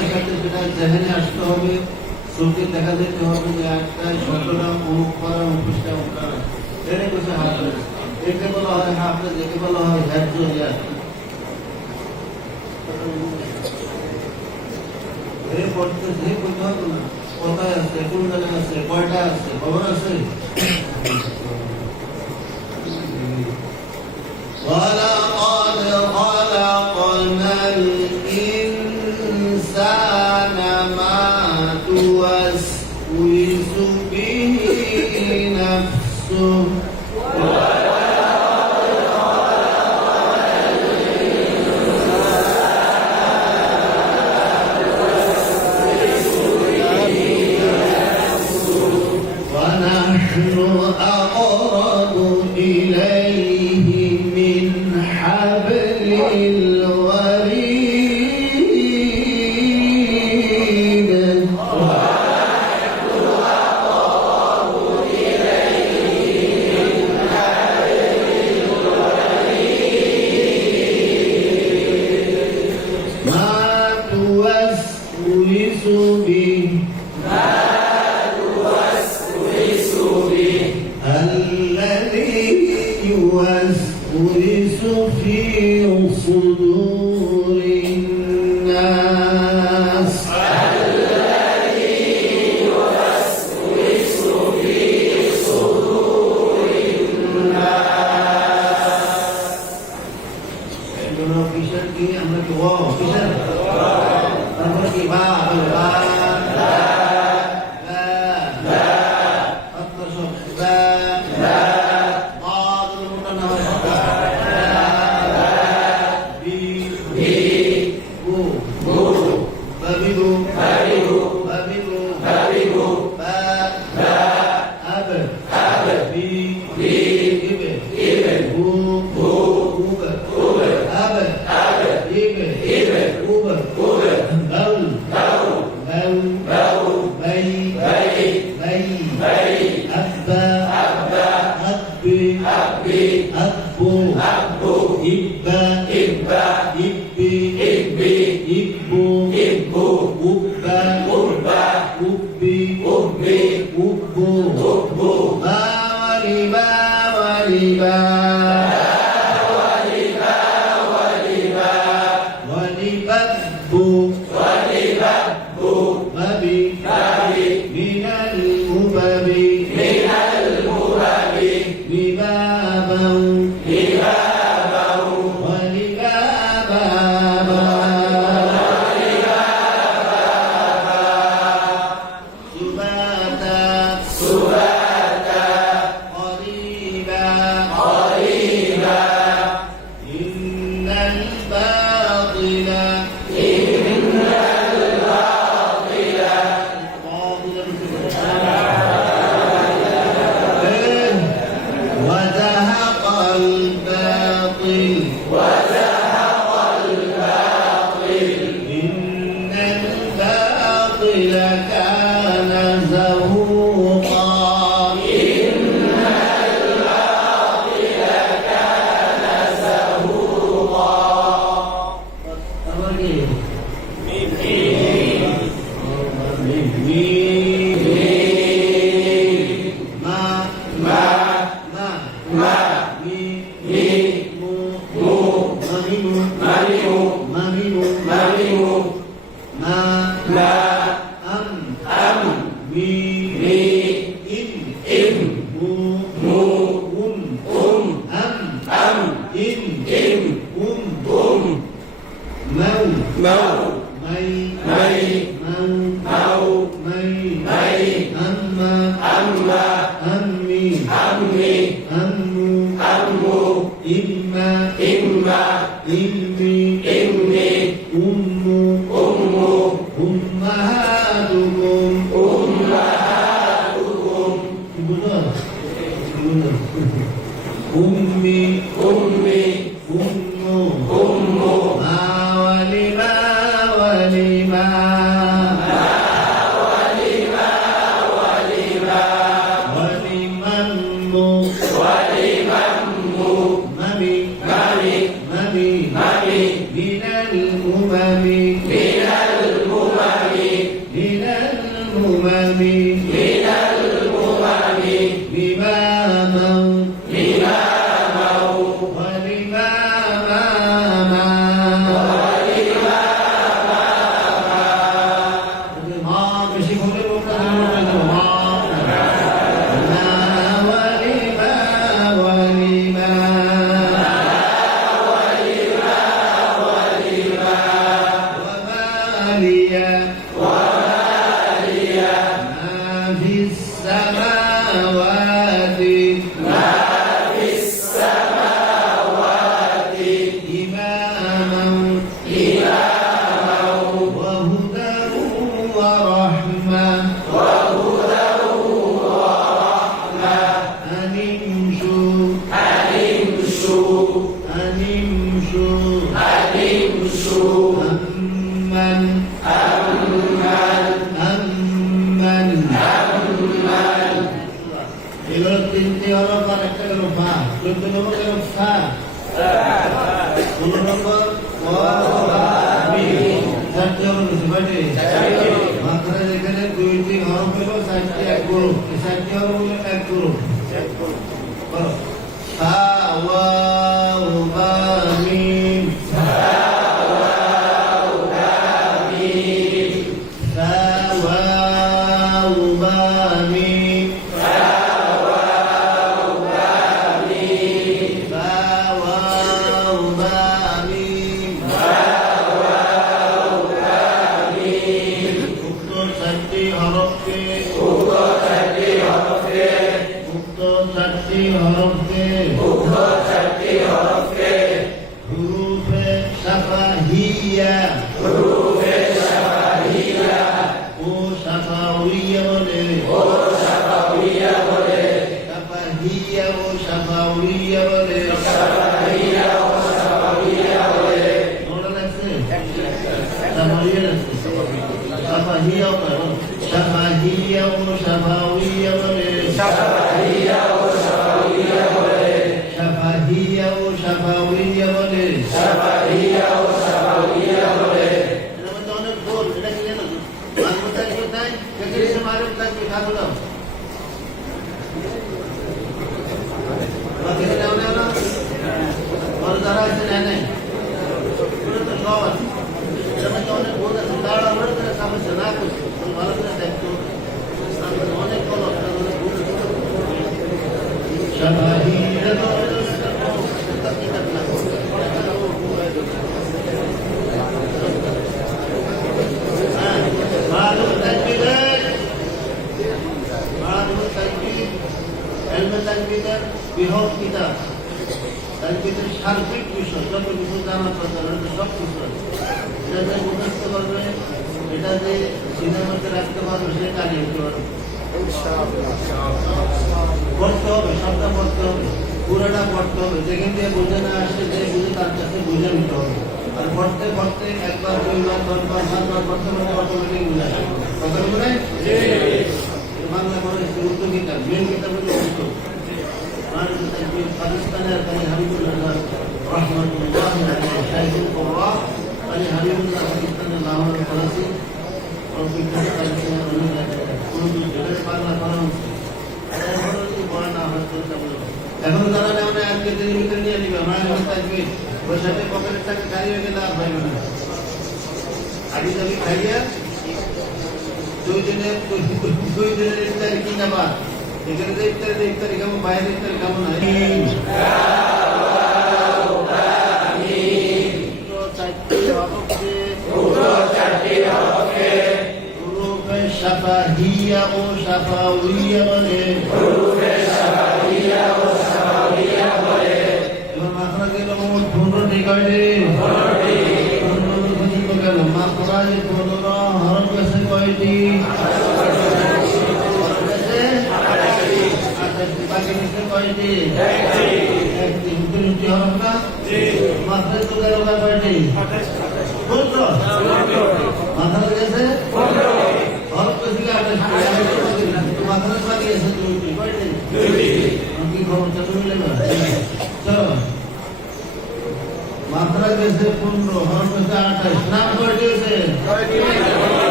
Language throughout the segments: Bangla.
সাথে সাথে সেটা জেহেনে আসতে হবে, চোখে দেখা যেতে হবে যে একটা শতরাম অমুক করা অঙ্কুশটা অঙ্কার এটা কিছু হাত রয়েছে। এতে বলা হয় হাফে, যেতে বলা হয় হ্যাজ ইয়ার। এই পড়তে যে বলতে হবে না কোথায় আছে, কোন জায়গায় আছে, কয়টা আছে, খবর আছে। وَلَقَدْ خَلَقْنَا الْإِنسَانَ مَا تُوَسْوِسُ بِهِ نَفْسُهُ وَنَحْنُ أَقْرَبُ إِلَيْهِ مِنْ حَبْلِ الْوَرِيدِ مَا تُوَسْوِسُ بِهِ الذي يوسوس في صدور الناس এগুলো কিসের কি আমরা কি ওয়াও কিসের আমরা কি বা বা من الأمم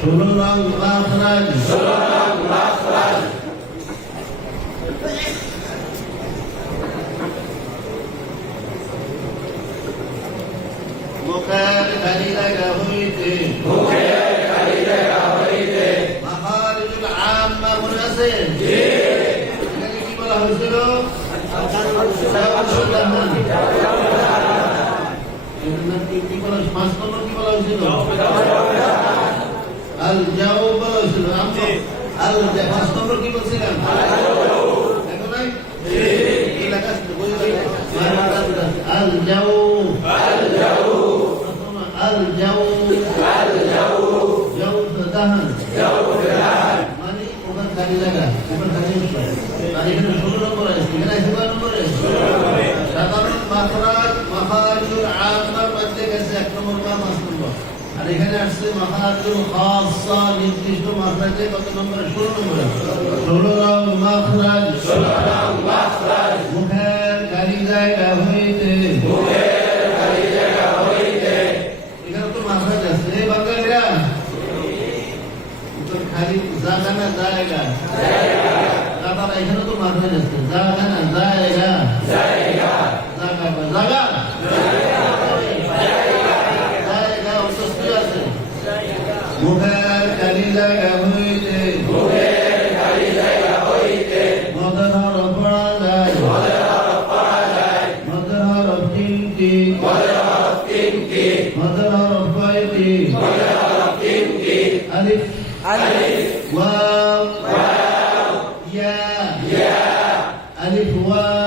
16 নং মাখরাজ মুখের খালি জায়গা হইতে মাখারিজুল আম্মা মনে আছে? এখানে কি বলা হয়েছিল? কি বলা, 5 নম্বর কি বলা হয়েছিল? আল জাও বলা হয়েছিল। আল 5 নম্বর কি বলছিলাম? দেখো নাই? লেখা আছে, বই আল জাও জাও দাহান মানে ওখানে খালি জায়গা, ওখানে খালি আর এখানে 16 নম্বর আছে, এখানে আছে কয় নম্বরে? সাধারণ মাখরাজ মাখারিজুল আম্মার মধ্যে গেছে 1 নম্বর বা 5 নম্বর, আর এখানে আসছে মাখারিজুল খাসসা নির্দিষ্ট মাখরাজে কত নম্বরে? 16 নম্বরে। 16 নং মাখরাজ মুখের খালি জায়গা হইতে এখানে তো মাখরাজ আছে। এই বাঙালিরা খালি জায়গা না জায়গা জায়গা, এখানে তো মাখরাজ আছে। জায়গা না জায়গা জায়গা জায়গা অস্বস্তি আছে। মুখের খালি জায়গা হইতে মদের হরফ পড়া যায়, মদের হরফ তিনটি, মদের হরফ কয়টি? আলিফ ওয়াও ইয়া, আলিফ ওয়াও